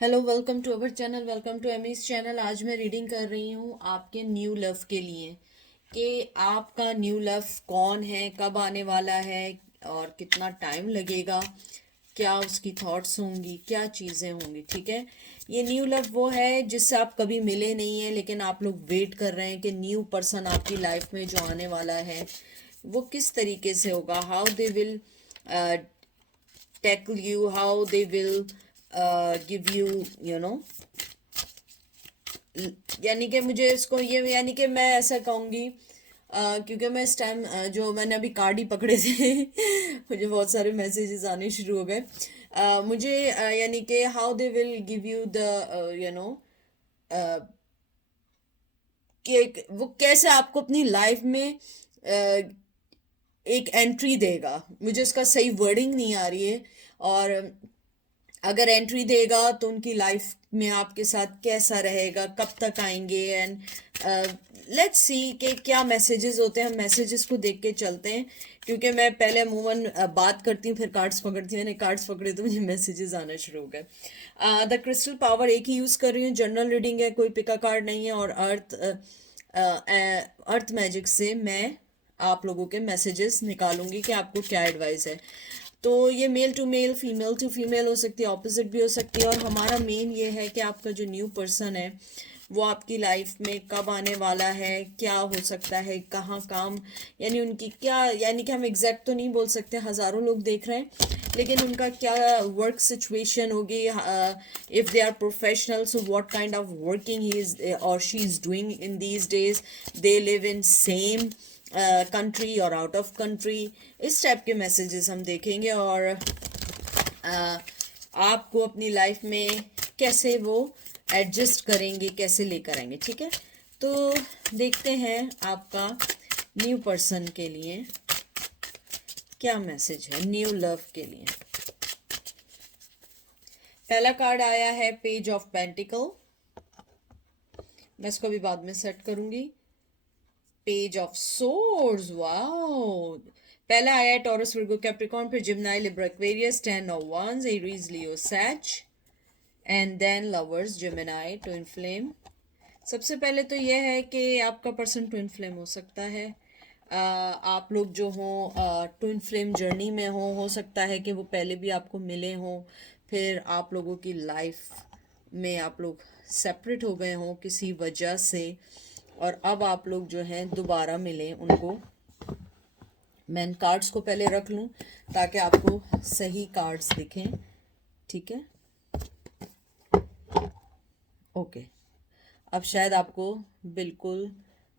Hello, welcome to our channel, welcome to Amy's channel. आज मैं reading कर रही हूँ आपके न्यू लव के लिए कि आपका न्यू लव कौन है, कब आने वाला है और कितना टाइम लगेगा, क्या उसकी थॉट्स होंगी, क्या चीज़ें होंगी। ठीक है, ये न्यू लव वो है जिससे आप कभी मिले नहीं हैं, लेकिन आप लोग वेट कर रहे हैं कि न्यू पर्सन आपकी लाइफ में जो आने वाला है वो किस तरीके से होगा, how they will tackle you, how they will give you, यानी कि मुझे इसको ये यानी कि मैं ऐसा कहूँगी, क्योंकि मैं इस टाइम जो मैंने अभी कार्ड ही पकड़े थे मुझे बहुत सारे मैसेजेस आने शुरू हो गए। मुझे यानी कि how they will give you the you know कि वो कैसे आपको अपनी लाइफ में एक एंट्री देगा। मुझे उसका सही वर्डिंग नहीं आ रही है। और अगर एंट्री देगा तो उनकी लाइफ में आपके साथ कैसा रहेगा, कब तक आएंगे, एंड लेट्स सी कि क्या मैसेजेस होते हैं। हम मैसेजेस को देख के चलते हैं, क्योंकि मैं पहले अमूमन बात करती हूँ फिर कार्ड्स पकड़ती हूँ। मैंने कार्ड्स पकड़े तो मुझे मैसेजेस आना शुरू हो गए। द क्रिस्टल पावर एक ही यूज़ कर रही हूँ, जनरल रीडिंग है, कोई पिका कार्ड नहीं है। और अर्थ मैजिक से मैं आप लोगों के मैसेजेस निकालूंगी कि आपको क्या एडवाइस है। तो ये male to male, female to female हो सकती है, ऑपोजिट भी हो सकती है। और हमारा मेन ये है कि आपका जो न्यू पर्सन है वो आपकी लाइफ में कब आने वाला है, क्या हो सकता है, कहाँ काम, यानी उनकी क्या, यानी कि हम एग्जैक्ट तो नहीं बोल सकते, हज़ारों लोग देख रहे हैं, लेकिन उनका क्या वर्क सिचुएशन होगी, if they are professional, so what kind of working he is और she is doing in these days, they live in same country और आउट ऑफ कंट्री। इस टाइप के मैसेजेस हम देखेंगे। और आपको अपनी लाइफ में कैसे वो एडजस्ट करेंगे, कैसे लेकर आएंगे। ठीक है, तो देखते हैं आपका न्यू पर्सन के लिए क्या मैसेज है, न्यू लव के लिए। पहला कार्ड आया है पेज ऑफ पेंटिकल। मैं इसको भी बाद में सेट करूंगी। Page of swords, wow. पहला आया है टॉरस, विर्गो, कैप्रिकॉर्न, फिर Gemini, Libra, Aquarius, ten of wands, Aries, Leo, Sag, and then lovers, Gemini, twin flame. सबसे पहले तो यह है कि आपका पर्सन ट्विन फ्लेम हो सकता है। आप लोग जो हों ट्विन फ्लेम जर्नी में हो सकता है कि वो पहले भी आपको मिले हों, फिर आप लोगों की लाइफ में आप लोग सेपरेट हो गए हों किसी वजह से, और अब आप लोग जो हैं दोबारा मिलें उनको। मैं इन कार्ड्स को पहले रख लूँ ताकि आपको सही कार्ड्स दिखें। ठीक है, ओके। अब शायद आपको बिल्कुल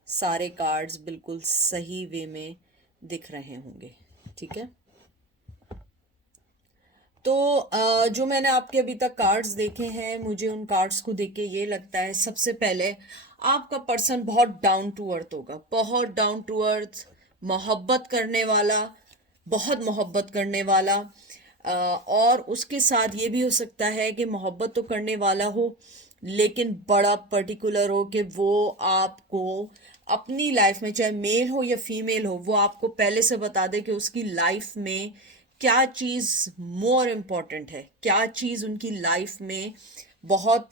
सारे कार्ड्स बिल्कुल सही वे में दिख रहे होंगे। ठीक है, तो जो मैंने आपके अभी तक कार्ड्स देखे हैं, मुझे उन कार्ड्स को देख के ये लगता है सबसे पहले आपका पर्सन बहुत डाउन टू अर्थ होगा, बहुत डाउन टू अर्थ, मोहब्बत करने वाला, बहुत मोहब्बत करने वाला। और उसके साथ ये भी हो सकता है कि मोहब्बत तो करने वाला हो लेकिन बड़ा पर्टिकुलर हो कि वो आपको अपनी लाइफ में, चाहे मेल हो या फीमेल हो, वो आपको पहले से बता दे कि उसकी लाइफ में क्या चीज़ मोर इम्पॉर्टेंट है, क्या चीज़ उनकी लाइफ में बहुत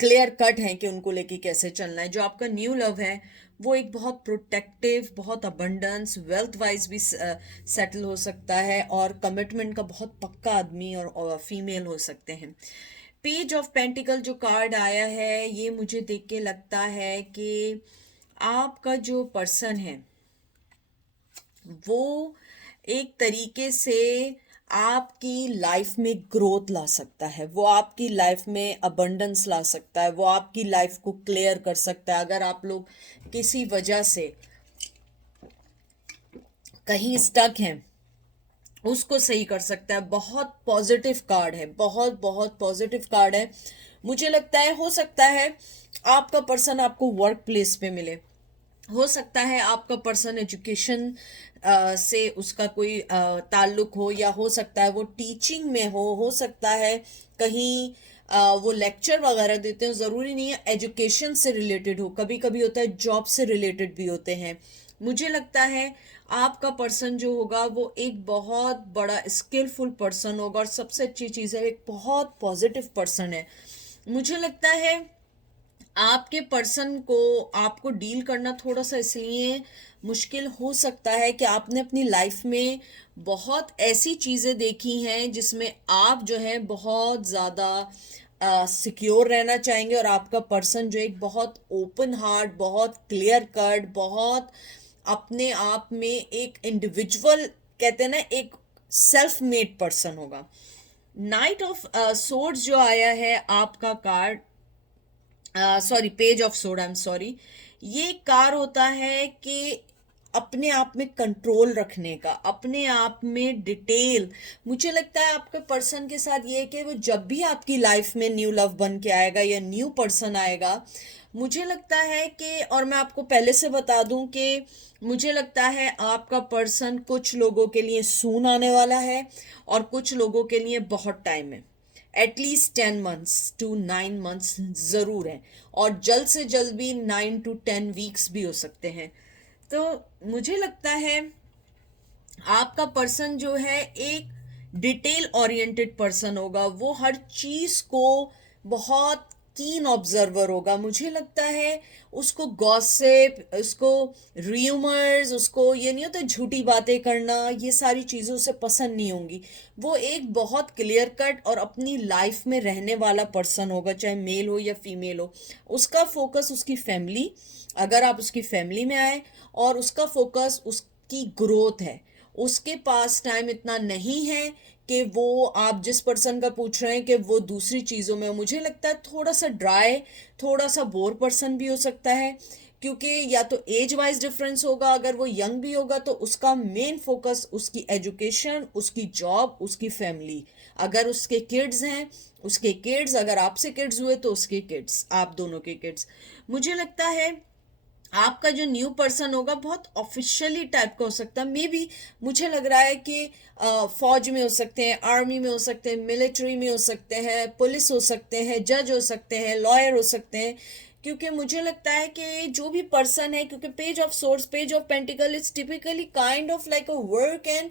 क्लियर कट है कि उनको लेके कैसे चलना है। जो आपका न्यू लव है वो एक बहुत प्रोटेक्टिव, बहुत अबंडेंस, वेल्थ वाइज भी सेटल हो सकता है, और कमिटमेंट का बहुत पक्का आदमी और फीमेल हो सकते हैं। पेज ऑफ पेंटिकल जो कार्ड आया है, ये मुझे देख के लगता है कि आपका जो पर्सन है वो एक तरीके से आपकी लाइफ में ग्रोथ ला सकता है, वो आपकी लाइफ में अबंडेंस ला सकता है, वो आपकी लाइफ को क्लियर कर सकता है। अगर आप लोग किसी वजह से कहीं स्टक हैं, उसको सही कर सकता है। बहुत पॉजिटिव कार्ड है, बहुत बहुत पॉजिटिव कार्ड है। मुझे लगता है हो सकता है आपका पर्सन आपको वर्क प्लेस पे मिले, हो सकता है आपका पर्सन एजुकेशन से उसका कोई ताल्लुक हो, या हो सकता है वो टीचिंग में हो सकता है कहीं वो लेक्चर वगैरह देते हैं। ज़रूरी नहीं है एजुकेशन से रिलेटेड हो, कभी कभी होता है जॉब से रिलेटेड भी होते हैं। मुझे लगता है आपका पर्सन जो होगा वो एक बहुत बड़ा स्किलफुल पर्सन होगा, और सबसे अच्छी चीज़ है एक बहुत पॉजिटिव पर्सन है। मुझे लगता है आपके पर्सन को आपको डील करना थोड़ा सा इसलिए मुश्किल हो सकता है कि आपने अपनी लाइफ में बहुत ऐसी चीज़ें देखी हैं जिसमें आप जो है बहुत ज़्यादा सिक्योर रहना चाहेंगे, और आपका पर्सन जो एक बहुत ओपन हार्ट, बहुत क्लियर कट, बहुत अपने आप में एक इंडिविजुअल, कहते हैं ना, एक सेल्फ मेड पर्सन होगा। नाइट ऑफ सोर्ड्स जो आया है आपका कार्ड, सॉरी, पेज ऑफ सोड, आई एम सॉरी, ये कार होता है कि अपने आप में कंट्रोल रखने का, अपने आप में डिटेल। मुझे लगता है आपके पर्सन के साथ ये है कि वो जब भी आपकी लाइफ में न्यू लव बन के आएगा या न्यू पर्सन आएगा, मुझे लगता है कि, और मैं आपको पहले से बता दूं कि मुझे लगता है आपका पर्सन कुछ लोगों के लिए सून आने वाला है और कुछ लोगों के लिए बहुत टाइम है। एटलीस्ट 10 months to 9 months ज़रूर है, और जल्द से जल्द भी 9 to 10 weeks भी हो सकते हैं। तो मुझे लगता है आपका पर्सन जो है एक डिटेल ओरिएंटेड पर्सन होगा, वो हर चीज को बहुत कीन ऑब्जर्वर होगा। मुझे लगता है उसको गॉसिप, उसको र्यूमर्स, उसको ये नहीं होता झूठी बातें करना, ये सारी चीज़ें उसे पसंद नहीं होंगी। वो एक बहुत क्लियर कट और अपनी लाइफ में रहने वाला पर्सन होगा, चाहे मेल हो या फीमेल हो। उसका फोकस उसकी फैमिली, अगर आप उसकी फैमिली में आए, और उसका फोकस उसकी ग्रोथ है। उसके पास टाइम इतना नहीं है कि वो, आप जिस पर्सन का पूछ रहे हैं कि वो दूसरी चीज़ों में, मुझे लगता है थोड़ा सा ड्राई, थोड़ा सा बोर पर्सन भी हो सकता है, क्योंकि या तो एज वाइज डिफरेंस होगा, अगर वो यंग भी होगा तो उसका मेन फोकस उसकी एजुकेशन, उसकी जॉब, उसकी फैमिली। अगर उसके किड्स हैं, उसके किड्स, अगर आपसे किड्स हुए तो उसके किड्स, आप दोनों के किड्स। मुझे लगता है आपका जो न्यू पर्सन होगा बहुत ऑफिशियली टाइप का हो सकता है, मे बी। मुझे लग रहा है कि फौज में हो सकते हैं, आर्मी में हो सकते हैं, मिलिट्री में हो सकते हैं, पुलिस हो सकते हैं, जज हो सकते हैं, लॉयर हो सकते हैं, क्योंकि मुझे लगता है कि जो भी पर्सन है, क्योंकि page of swords, page of pentacle is typically kind of like a work and,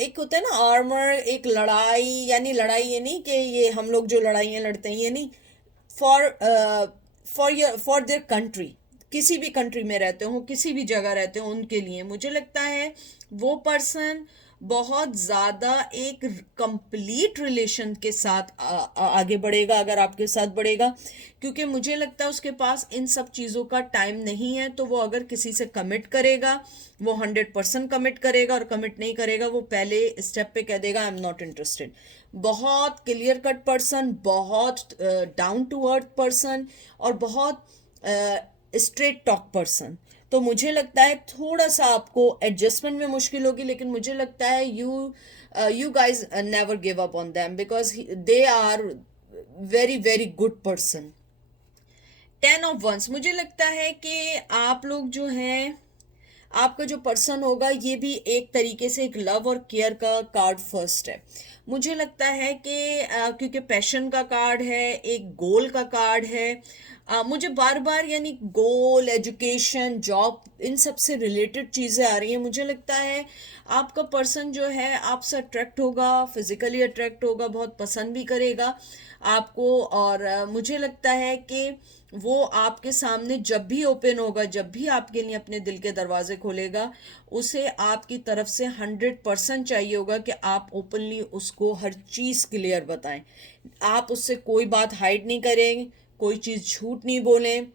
एक होता है ना आर्मर, एक लड़ाई, यानी लड़ाई ये नहीं कि ये हम लोग जो लड़ाइयाँ लड़ते हैं, ये नहीं, फॉर फॉर देयर कंट्री, किसी भी कंट्री में रहते हो, किसी भी जगह रहते हो, उनके लिए। मुझे लगता है वो पर्सन बहुत ज़्यादा एक कंप्लीट रिलेशन के साथ आगे बढ़ेगा, अगर आपके साथ बढ़ेगा, क्योंकि मुझे लगता है उसके पास इन सब चीज़ों का टाइम नहीं है। तो वो अगर किसी से कमिट करेगा, वो 100% कमिट करेगा, और कमिट नहीं करेगा वो पहले स्टेप पे कह देगा आई एम नॉट इंटरेस्टेड। बहुत क्लियर कट पर्सन, बहुत डाउन टू अर्थ पर्सन, और बहुत स्ट्रेट टॉक पर्सन। तो मुझे लगता है थोड़ा सा आपको एडजस्टमेंट में मुश्किल होगी, लेकिन मुझे लगता है you guys never give up on them, because they are very very good person. 10 of Wands, मुझे लगता है कि आप लोग जो हैं, आपका जो पर्सन होगा ये भी एक तरीके से एक लव और केयर का कार्ड फर्स्ट है। मुझे लगता है कि क्योंकि पैशन का कार्ड है, एक गोल का कार्ड है, मुझे बार बार यानी गोल, एजुकेशन, जॉब, इन सब से रिलेटेड चीज़ें आ रही हैं। मुझे लगता है आपका पर्सन जो है आपसे अट्रैक्ट होगा, फिजिकली अट्रैक्ट होगा, बहुत पसंद भी करेगा आपको, और मुझे लगता है कि वो आपके सामने जब भी ओपन होगा, जब भी आपके लिए अपने दिल के दरवाजे खोलेगा, उसे आपकी तरफ से 100% चाहिए होगा कि आप ओपनली उसको हर चीज़ क्लियर बताएं। आप उससे कोई बात हाइड नहीं करें, कोई चीज़ झूठ नहीं बोलें,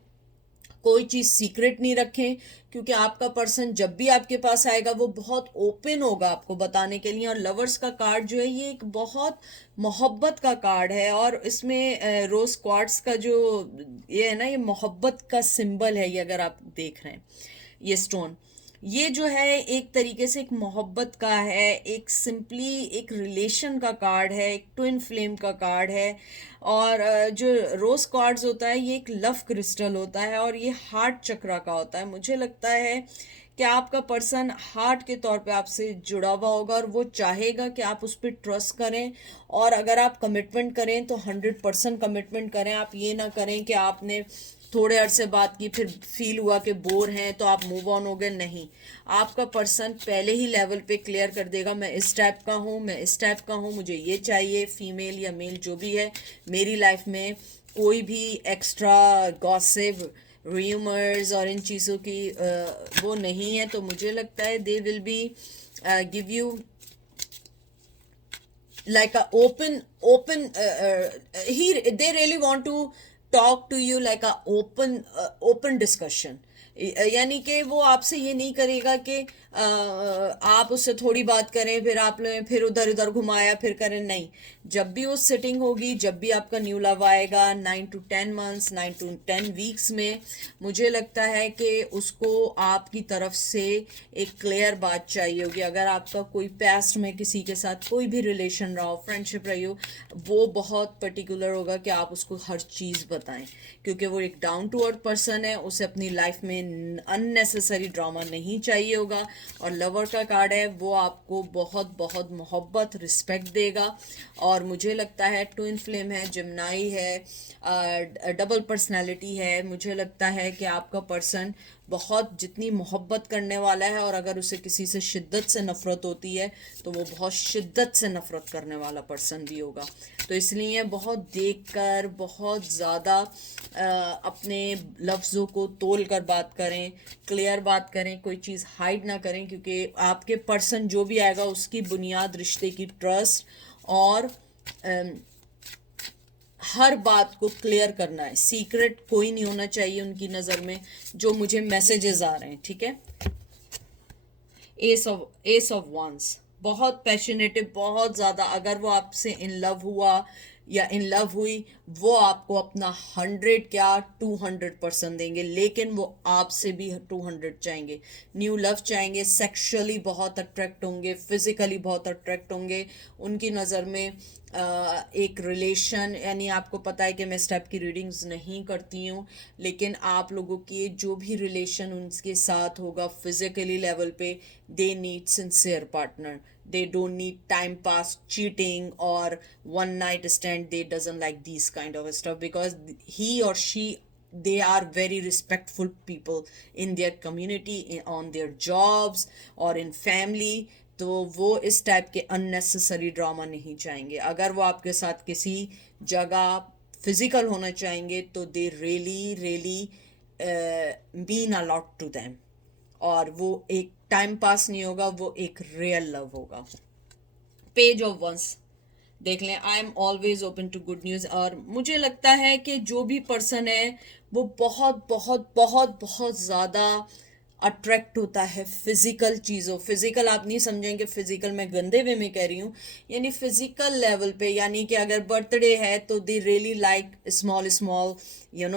कोई चीज़ सीक्रेट नहीं रखें, क्योंकि आपका पर्सन जब भी आपके पास आएगा वो बहुत ओपन होगा आपको बताने के लिए। और लवर्स का कार्ड जो है ये एक बहुत मोहब्बत का कार्ड है, और इसमें रोज क्वार्ट्स का जो ये है ना, ये मोहब्बत का सिंबल है। ये अगर आप देख रहे हैं ये स्टोन, ये जो है एक तरीके से एक मोहब्बत का है, एक सिंपली एक रिलेशन का कार्ड है, एक ट्विन फ्लेम का कार्ड है। और जो रोज क्वार्ट्ज होता है ये एक लव क्रिस्टल होता है, और ये हार्ट चक्रा का होता है। मुझे लगता है कि आपका पर्सन हार्ट के तौर पे आपसे जुड़ा हुआ होगा और वो चाहेगा कि आप उस पर ट्रस्ट करें, और अगर आप कमिटमेंट करें तो 100% कमिटमेंट करें। आप ये ना करें कि आपने थोड़े अरसे बात की, फिर फील हुआ कि बोर हैं तो आप मूव ऑन हो गए। नहीं, आपका पर्सन पहले ही लेवल पे क्लियर कर देगा, मैं इस टाइप का हूँ, मैं इस टाइप का हूँ, मुझे ये चाहिए, फीमेल या मेल जो भी है। मेरी लाइफ में कोई भी एक्स्ट्रा गॉसिप, रूमर्स और इन चीज़ों की वो नहीं है। तो मुझे लगता है they will be give you like a he they really want to talk to you like a open discussion। यानी कि वो आपसे ये नहीं करेगा कि आप उससे थोड़ी बात करें, फिर आप लोग फिर उधर उधर घुमाया फिर करें। नहीं, जब भी वो सिटिंग होगी, जब भी आपका न्यू लव आएगा 9 to 10 months, 9 to 10 weeks में, मुझे लगता है कि उसको आपकी तरफ से एक क्लियर बात चाहिए होगी। अगर आपका कोई पास्ट में किसी के साथ कोई भी रिलेशन रहा हो, फ्रेंडशिप रही हो, वो बहुत पर्टिकुलर होगा कि आप उसको हर चीज़ बताएं, क्योंकि वो एक डाउन टू अर्थ पर्सन है। उसे अपनी लाइफ में अननेसेसरी ड्रामा नहीं चाहिए होगा। और लवर का कार्ड है, वो आपको बहुत बहुत मोहब्बत, रिस्पेक्ट देगा। और मुझे लगता है ट्विन फ्लेम है, जिम्नाई है, डबल पर्सनालिटी है। मुझे लगता है कि आपका पर्सन बहुत जितनी मोहब्बत करने वाला है, और अगर उसे किसी से शिद्दत से नफ़रत होती है तो वो बहुत शिद्दत से नफ़रत करने वाला पर्सन भी होगा। तो इसलिए बहुत देखकर, बहुत ज़्यादा अपने लफ्ज़ों को तोल कर बात करें, क्लियर बात करें, कोई चीज़ हाइड ना करें, क्योंकि आपके पर्सन जो भी आएगा उसकी बुनियाद रिश्ते की ट्रस्ट और हर बात को क्लियर करना है। सीक्रेट कोई नहीं होना चाहिए उनकी नज़र में, जो मुझे मैसेजेस आ रहे हैं। ठीक है, एस ऑफ वंस, बहुत पैशनेटिव, बहुत ज़्यादा। अगर वो आपसे इन लव हुआ या इन लव हुई, वो आपको अपना 100 क्या 200% देंगे, लेकिन वो आपसे भी 200 चाहेंगे, न्यू लव चाहेंगे, सेक्सुअली बहुत अट्रैक्ट होंगे, फिजिकली बहुत अट्रैक्ट होंगे। उनकी नज़र में एक रिलेशन, यानी आपको पता है कि मैं इस टाइप की रीडिंग्स नहीं करती हूँ, लेकिन आप लोगों की जो भी रिलेशन उनके साथ होगा फिजिकली लेवल पे, they need sincere partner. They don't need time pass cheating or one night stand. They doesn't like these kind of stuff, because he or she, they are very respectful people in their community, on their jobs or in family। तो वो इस type के unnecessary drama नहीं चाहेंगे। अगर वो आपके साथ किसी जगह फिजिकल होना चाहेंगे तो they really really mean a lot to them, और वो एक टाइम पास नहीं होगा, वो एक रियल लव होगा। पेज ऑफ वंस देख लें, I am always open to good news. और मुझे लगता है कि जो भी पर्सन है वो बहुत बहुत बहुत बहुत ज़्यादा अट्रैक्ट होता है फिजिकल चीज़ों। फिजिकल आप नहीं समझेंगे, फिजिकल मैं गंदे वे में कह रही हूँ, यानी फिजिकल लेवल पे। यानी कि अगर बर्थडे है तो they really like small small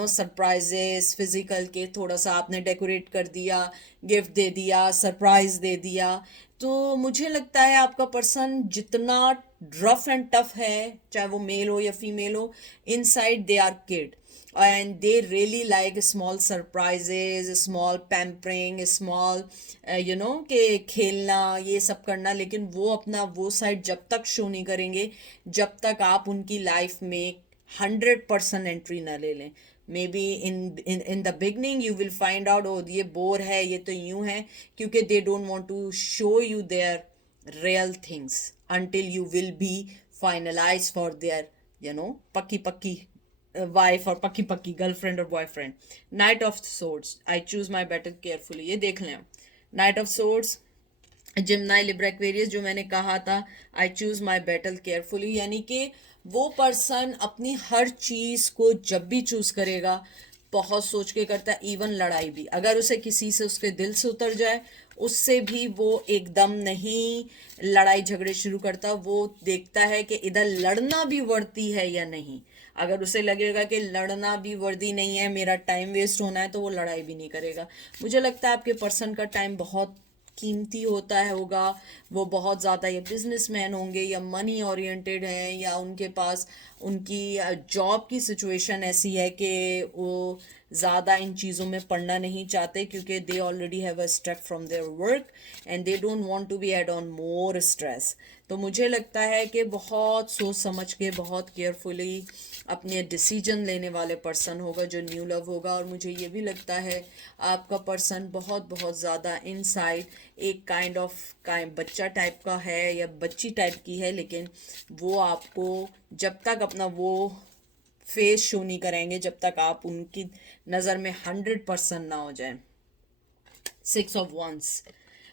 surprises, physical के, थोड़ा सा आपने डेकोरेट कर दिया, गिफ्ट दे दिया, सरप्राइज दे दिया। तो मुझे लगता है आपका पर्सन जितना रफ एंड टफ है, चाहे वो मेल हो या फीमेल हो, inside they are kid, and they really like small surprises, small pampering, small कि खेलना, ये सब करना। लेकिन वो अपना वो साइड जब तक शो नहीं करेंगे जब तक आप उनकी लाइफ में 100% एंट्री ना ले लें। Maybe in the beginning you will find out, ओ ये बोर है, ये तो यूं है, क्योंकि they don't want to show you their real things until you will be finalized for their पक्की पक्की वाइफ और पक्की पक्की गर्लफ्रेंड और boyfriend. Knight of swords, I choose my battle carefully, ये देख लें। Knight of swords, Gemini, Libra, Aquarius, जो मैंने कहा था, I choose my battle carefully, यानी कि वो पर्सन अपनी हर चीज़ को जब भी चूज करेगा बहुत सोच के करता है। इवन लड़ाई भी, अगर उसे किसी से उसके दिल से उतर जाए, उससे भी वो एकदम नहीं लड़ाई झगड़े शुरू करता। वो देखता है कि इधर लड़ना भी वर्दी है या नहीं। अगर उसे लगेगा कि लड़ना भी वर्दी नहीं है, मेरा टाइम वेस्ट होना है, तो वो लड़ाई भी नहीं करेगा। मुझे लगता है आपके पर्सन का टाइम बहुत कीमती होता है होगा। वो बहुत ज़्यादा या बिजनेसमैन होंगे या मनी ओरिएंटेड हैं, या उनके पास उनकी जॉब की सिचुएशन ऐसी है कि वो ज़्यादा इन चीज़ों में पढ़ना नहीं चाहते, क्योंकि they already have a stress from their work and they don't want to be add on more stress. तो मुझे लगता है कि बहुत सोच समझ के, बहुत केयरफुली अपने डिसीजन लेने वाले पर्सन होगा जो न्यू लव होगा। और मुझे ये भी लगता है आपका पर्सन बहुत बहुत ज़्यादा इनसाइड एक काइंड बच्चा टाइप का है या बच्ची टाइप की है, लेकिन वो आपको जब तक अपना वो फेस शो नहीं करेंगे, जब तक आप उनकी नज़र में 100% ना हो जाए। 6 ऑफ वंस,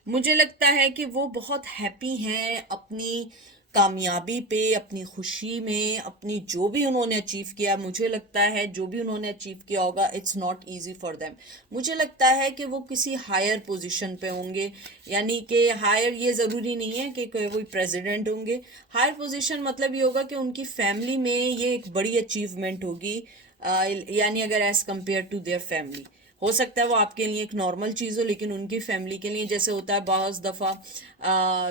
मुझे लगता है कि वो बहुत हैप्पी हैं अपनी कामयाबी पे, अपनी खुशी में, अपनी जो भी उन्होंने अचीव किया। मुझे लगता है जो भी उन्होंने अचीव किया होगा, it's not easy for them. मुझे लगता है कि वो किसी हायर पोजीशन पे होंगे, यानी कि हायर ये ज़रूरी नहीं है कि कोई प्रेसिडेंट होंगे। हायर पोजीशन मतलब ये होगा कि उनकी फैमिली में ये एक बड़ी अचीवमेंट होगी, यानी अगर as compare to their family. हो सकता है वो आपके लिए एक नॉर्मल चीज़ हो, लेकिन उनकी फैमिली के लिए, जैसे होता है बाज़ दफ़ा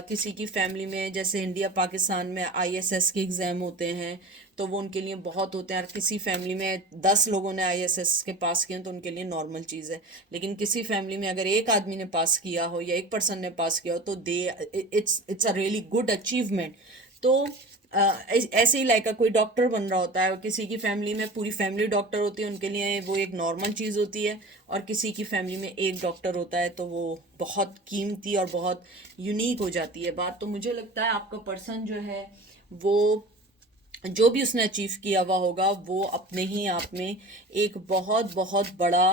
किसी की फैमिली में, जैसे इंडिया पाकिस्तान में आईएसएस के एग्ज़ाम होते हैं तो वो उनके लिए बहुत होते हैं। और किसी फैमिली में 10 लोगों ने आईएसएस के पास किए तो उनके लिए नॉर्मल चीज़ है। लेकिन किसी फैमिली में अगर एक आदमी ने पास किया हो या एक पर्सन ने पास किया हो तो it's a really good achievement. तो ऐसे ही लाइक कोई डॉक्टर बन रहा होता है, और किसी की फैमिली में पूरी फैमिली डॉक्टर होती है, उनके लिए वो एक नॉर्मल चीज़ होती है। और किसी की फैमिली में एक डॉक्टर होता है तो वो बहुत कीमती और बहुत यूनिक हो जाती है बात। तो मुझे लगता है आपका पर्सन जो है वो जो भी उसने अचीव किया हुआ होगा वो अपने ही आप में एक बहुत बहुत बड़ा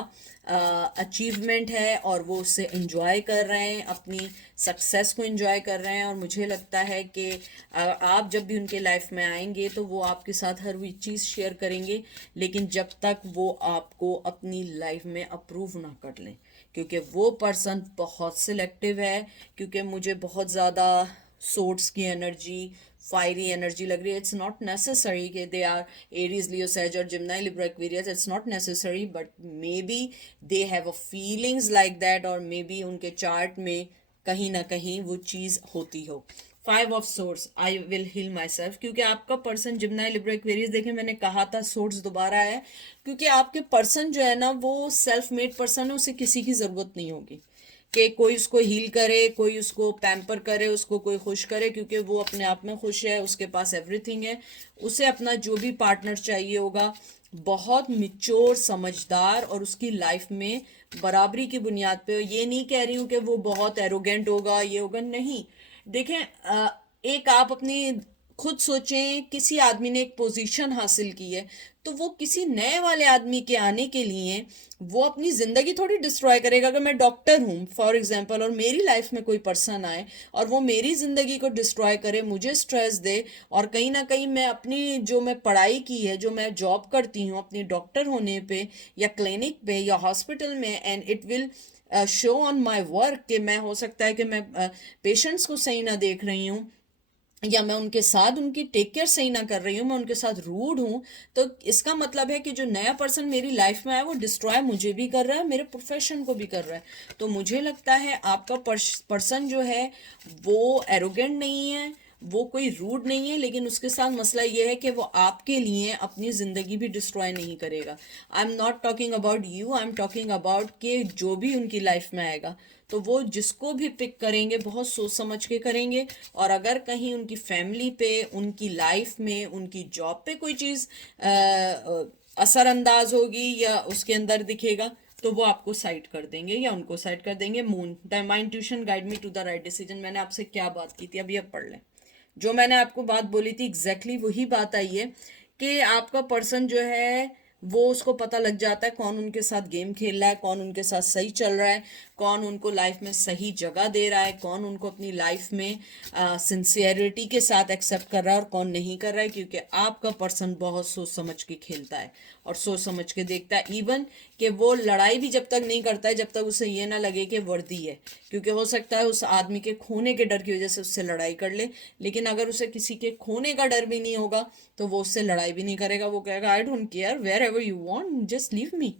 अचीवमेंट है, और वो उससे इंजॉय कर रहे हैं, अपनी सक्सेस को इंजॉय कर रहे हैं। और मुझे लगता है कि आप जब भी उनके लाइफ में आएंगे तो वो आपके साथ हर वो चीज़ शेयर करेंगे, लेकिन जब तक वो आपको अपनी लाइफ में अप्रूव ना कर लें, क्योंकि वो पर्सन बहुत सिलेक्टिव है। क्योंकि मुझे बहुत ज़्यादा सोर्ट्स की एनर्जी, फायरी एनर्जी लग रही है। इट्स नॉट नेसेसरी कि they are Aries, Leo, Sag और Gemini, Libra, Aquarius. It's not necessary, but maybe they have a feelings like that, और मे बी उनके चार्ट में कहीं ना कहीं वो चीज़ होती हो। 5 of swords, I will heal myself, क्योंकि आपका पर्सन जिम्नाई, लिब्रा, एक्वेरियस, देखे मैंने कहा था सोर्स दोबारा है, क्योंकि आपके पर्सन जो है ना वो सेल्फ मेड पर्सन है, उसे किसी की ज़रूरत नहीं होगी कि कोई उसको हील करे, कोई उसको पैम्पर करे, उसको कोई खुश करे, क्योंकि वो अपने आप में खुश है, उसके पास एवरीथिंग है। उसे अपना जो भी पार्टनर चाहिए होगा बहुत मिच्योर, समझदार, और उसकी लाइफ में बराबरी की बुनियाद पे। ये नहीं कह रही हूँ कि वो बहुत एरोगेंट होगा, ये होगा, नहीं। देखें, एक आप अपनी खुद सोचें, किसी आदमी ने एक पोजीशन हासिल की है तो वो किसी नए वाले आदमी के आने के लिए वो अपनी ज़िंदगी थोड़ी डिस्ट्रॉय करेगा। अगर मैं डॉक्टर हूँ फॉर एग्जांपल, और मेरी लाइफ में कोई पर्सन आए और वो मेरी ज़िंदगी को डिस्ट्रॉय करे, मुझे स्ट्रेस दे, और कहीं ना कहीं मैं अपनी जो मैं पढ़ाई की है, जो मैं जॉब करती हूँ अपनी डॉक्टर होने पे या क्लिनिक पे या हॉस्पिटल में, and it will show on my work कि मैं, हो सकता है कि मैं पेशेंट्स को सही ना देख रही हूँ, या मैं उनके साथ उनकी टेक केयर सही ना कर रही हूँ, मैं उनके साथ रूड हूँ, तो इसका मतलब है कि जो नया पर्सन मेरी लाइफ में आया वो डिस्ट्रॉय मुझे भी कर रहा है, मेरे प्रोफेशन को भी कर रहा है। तो मुझे लगता है आपका पर्सन जो है वो एरोगेंट नहीं है, वो कोई रूड नहीं है, लेकिन उसके साथ मसला ये है कि वो आपके लिए अपनी ज़िंदगी भी डिस्ट्रॉय नहीं करेगा। I am not talking about you, I am talking about कि जो भी उनकी लाइफ में आएगा तो वो जिसको भी पिक करेंगे बहुत सोच समझ के करेंगे। और अगर कहीं उनकी फैमिली पे, उनकी लाइफ में, उनकी जॉब पे कोई चीज़ असरअंदाज होगी या उसके अंदर दिखेगा तो वो आपको साइड कर देंगे या उनको साइड कर देंगे। Moon, the mind tuition guide me to the right decision. मैंने आपसे क्या बात की थी अभी, अब पढ़ लें। जो मैंने आपको बात बोली थी एग्जैक्टली वही बात आई है कि आपका पर्सन जो है वो, उसको पता लग जाता है कौन उनके साथ गेम खेल रहा है, कौन उनके साथ सही चल रहा है, कौन उनको लाइफ में सही जगह दे रहा है, कौन उनको अपनी लाइफ में सिंसियरिटी के साथ एक्सेप्ट कर रहा है और कौन नहीं कर रहा है। क्योंकि आपका पर्सन बहुत सोच समझ के खेलता है और सोच समझ के देखता है। इवन कि वो लड़ाई भी जब तक नहीं करता है जब तक उसे ये ना लगे कि वर्दी है, क्योंकि हो सकता है उस आदमी के खोने के डर की वजह से उससे लड़ाई कर ले। लेकिन अगर उसे किसी के खोने का डर भी नहीं होगा तो वो उससे लड़ाई भी नहीं करेगा, वो कहेगा I don't care, wherever you want, just leave me.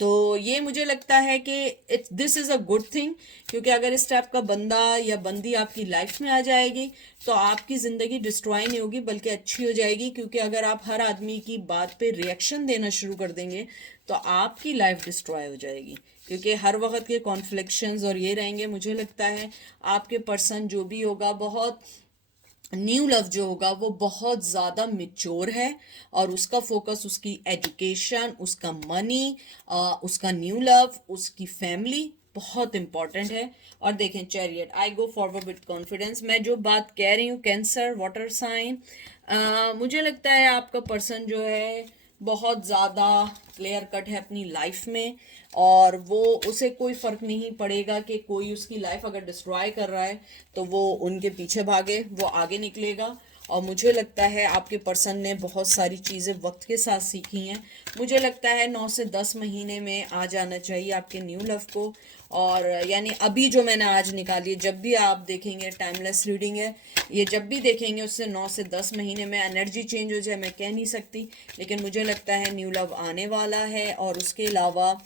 तो ये मुझे लगता है कि this is a good thing, क्योंकि अगर इस टाइप का बंदा या बंदी आपकी लाइफ में आ जाएगी तो आपकी ज़िंदगी डिस्ट्रॉय नहीं होगी बल्कि अच्छी हो जाएगी। क्योंकि अगर आप हर आदमी की बात पे रिएक्शन देना शुरू कर देंगे तो आपकी लाइफ डिस्ट्रॉय हो जाएगी, क्योंकि हर वक्त के कॉन्फ्लिक्शंस और ये रहेंगे। मुझे लगता है आपके पर्सन जो भी होगा, बहुत न्यू लव जो होगा वो बहुत ज़्यादा मिच्योर है, और उसका फोकस उसकी एजुकेशन, उसका मनी, उसका न्यू लव, उसकी फैमिली बहुत इंपॉर्टेंट है। और देखें chariot, I go forward with confidence. मैं जो बात कह रही हूँ, कैंसर वाटर साइन, मुझे लगता है आपका पर्सन जो है बहुत ज़्यादा क्लियर कट है अपनी लाइफ में, और वो उसे कोई फ़र्क नहीं पड़ेगा कि कोई उसकी लाइफ अगर डिस्ट्रॉय कर रहा है तो वो उनके पीछे भागे, वो आगे निकलेगा। और मुझे लगता है आपके पर्सन ने बहुत सारी चीज़ें वक्त के साथ सीखी हैं। मुझे लगता है 9 से 10 महीने में आ जाना चाहिए आपके न्यू लव को। और यानी अभी जो मैंने आज निकाली है, जब भी आप देखेंगे, टाइमलेस रीडिंग है ये, जब भी देखेंगे उससे 9 से 10 महीने में एनर्जी चेंज हो जाए मैं कह नहीं सकती, लेकिन मुझे लगता है न्यू लव आने वाला है। और उसके अलावा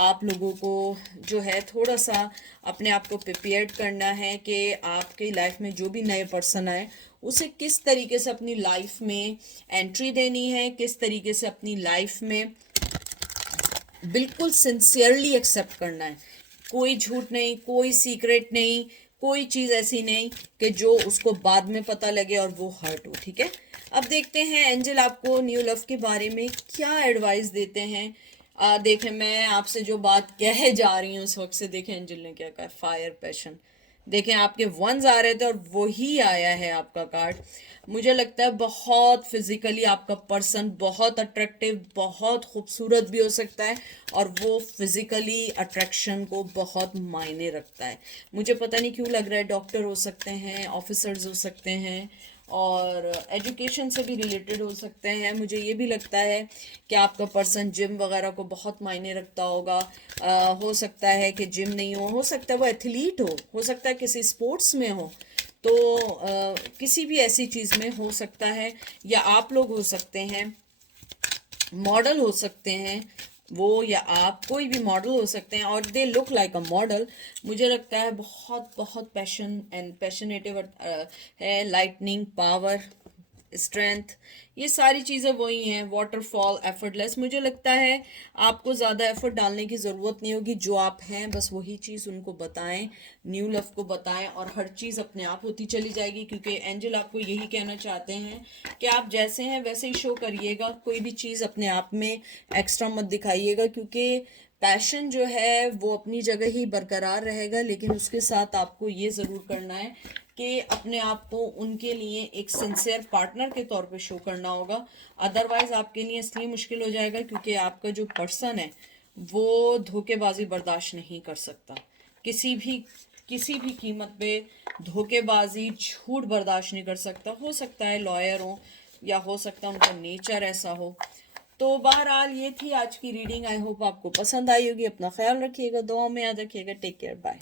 आप लोगों को जो है थोड़ा सा अपने आप को प्रिपेयर्ड करना है कि आपकी लाइफ में जो भी नए पर्सन आए उसे किस तरीके से अपनी लाइफ में एंट्री देनी है, किस तरीके से अपनी लाइफ में बिल्कुल सिंसियरली एक्सेप्ट करना है। कोई झूठ नहीं, कोई सीक्रेट नहीं, कोई चीज़ ऐसी नहीं कि जो उसको बाद में पता लगे और वो हर्ट हो। ठीक है, अब देखते हैं एंजल आपको न्यू लव के बारे में क्या एडवाइस देते हैं। देखें, मैं आपसे जो बात कह जा रही हूँ उस वक्त से, देखें एंजल ने क्या कहा, फायर पैशन। देखें आपके वंस आ रहे थे और वही आया है आपका कार्ड। मुझे लगता है बहुत फिजिकली आपका पर्सन बहुत अट्रैक्टिव, बहुत खूबसूरत भी हो सकता है, और वो फिजिकली अट्रैक्शन को बहुत मायने रखता है। मुझे पता नहीं क्यों लग रहा है डॉक्टर हो सकते हैं, ऑफिसर्स हो सकते हैं, और एजुकेशन से भी रिलेटेड हो सकते हैं। मुझे ये भी लगता है कि आपका पर्सन जिम वगैरह को बहुत मायने रखता होगा। हो सकता है कि जिम नहीं हो सकता है वो एथलीट हो सकता है किसी स्पोर्ट्स में हो, तो किसी भी ऐसी चीज़ में हो सकता है। या आप लोग हो सकते हैं, मॉडल हो सकते हैं वो, या आप कोई भी मॉडल हो सकते हैं, और they look like a model. मुझे लगता है बहुत बहुत पैशन एंड पैशनेटिव है, लाइटनिंग पावर, स्ट्रेंथ, ये सारी चीज़ें वही हैं। Waterfall, effortless. मुझे लगता है आपको ज़्यादा एफर्ट डालने की ज़रूरत नहीं होगी, जो आप हैं बस वही चीज़ उनको बताएं, न्यू लव को बताएं, और हर चीज़ अपने आप होती चली जाएगी। क्योंकि एंजल आपको यही कहना चाहते हैं कि आप जैसे हैं वैसे ही शो करिएगा, कोई भी चीज़ अपने आप में एक्स्ट्रा मत दिखाइएगा, क्योंकि पैशन जो है वो अपनी जगह ही बरकरार रहेगा, लेकिन उसके साथ आपको ये ज़रूर करना है कि अपने आप को उनके लिए एक सिंसियर पार्टनर के तौर पे शो करना होगा। अदरवाइज आपके लिए इसलिए मुश्किल हो जाएगा क्योंकि आपका जो पर्सन है वो धोखेबाजी बर्दाश्त नहीं कर सकता, किसी भी कीमत पे धोखेबाजी, झूठ बर्दाश्त नहीं कर सकता। हो सकता है लॉयर हो, या हो सकता है उनका नेचर ऐसा हो। तो बहरहाल ये थी आज की रीडिंग। आई होप आपको पसंद आई होगी। अपना ख्याल रखिएगा, दुआ में याद रखिएगा। Take care, bye.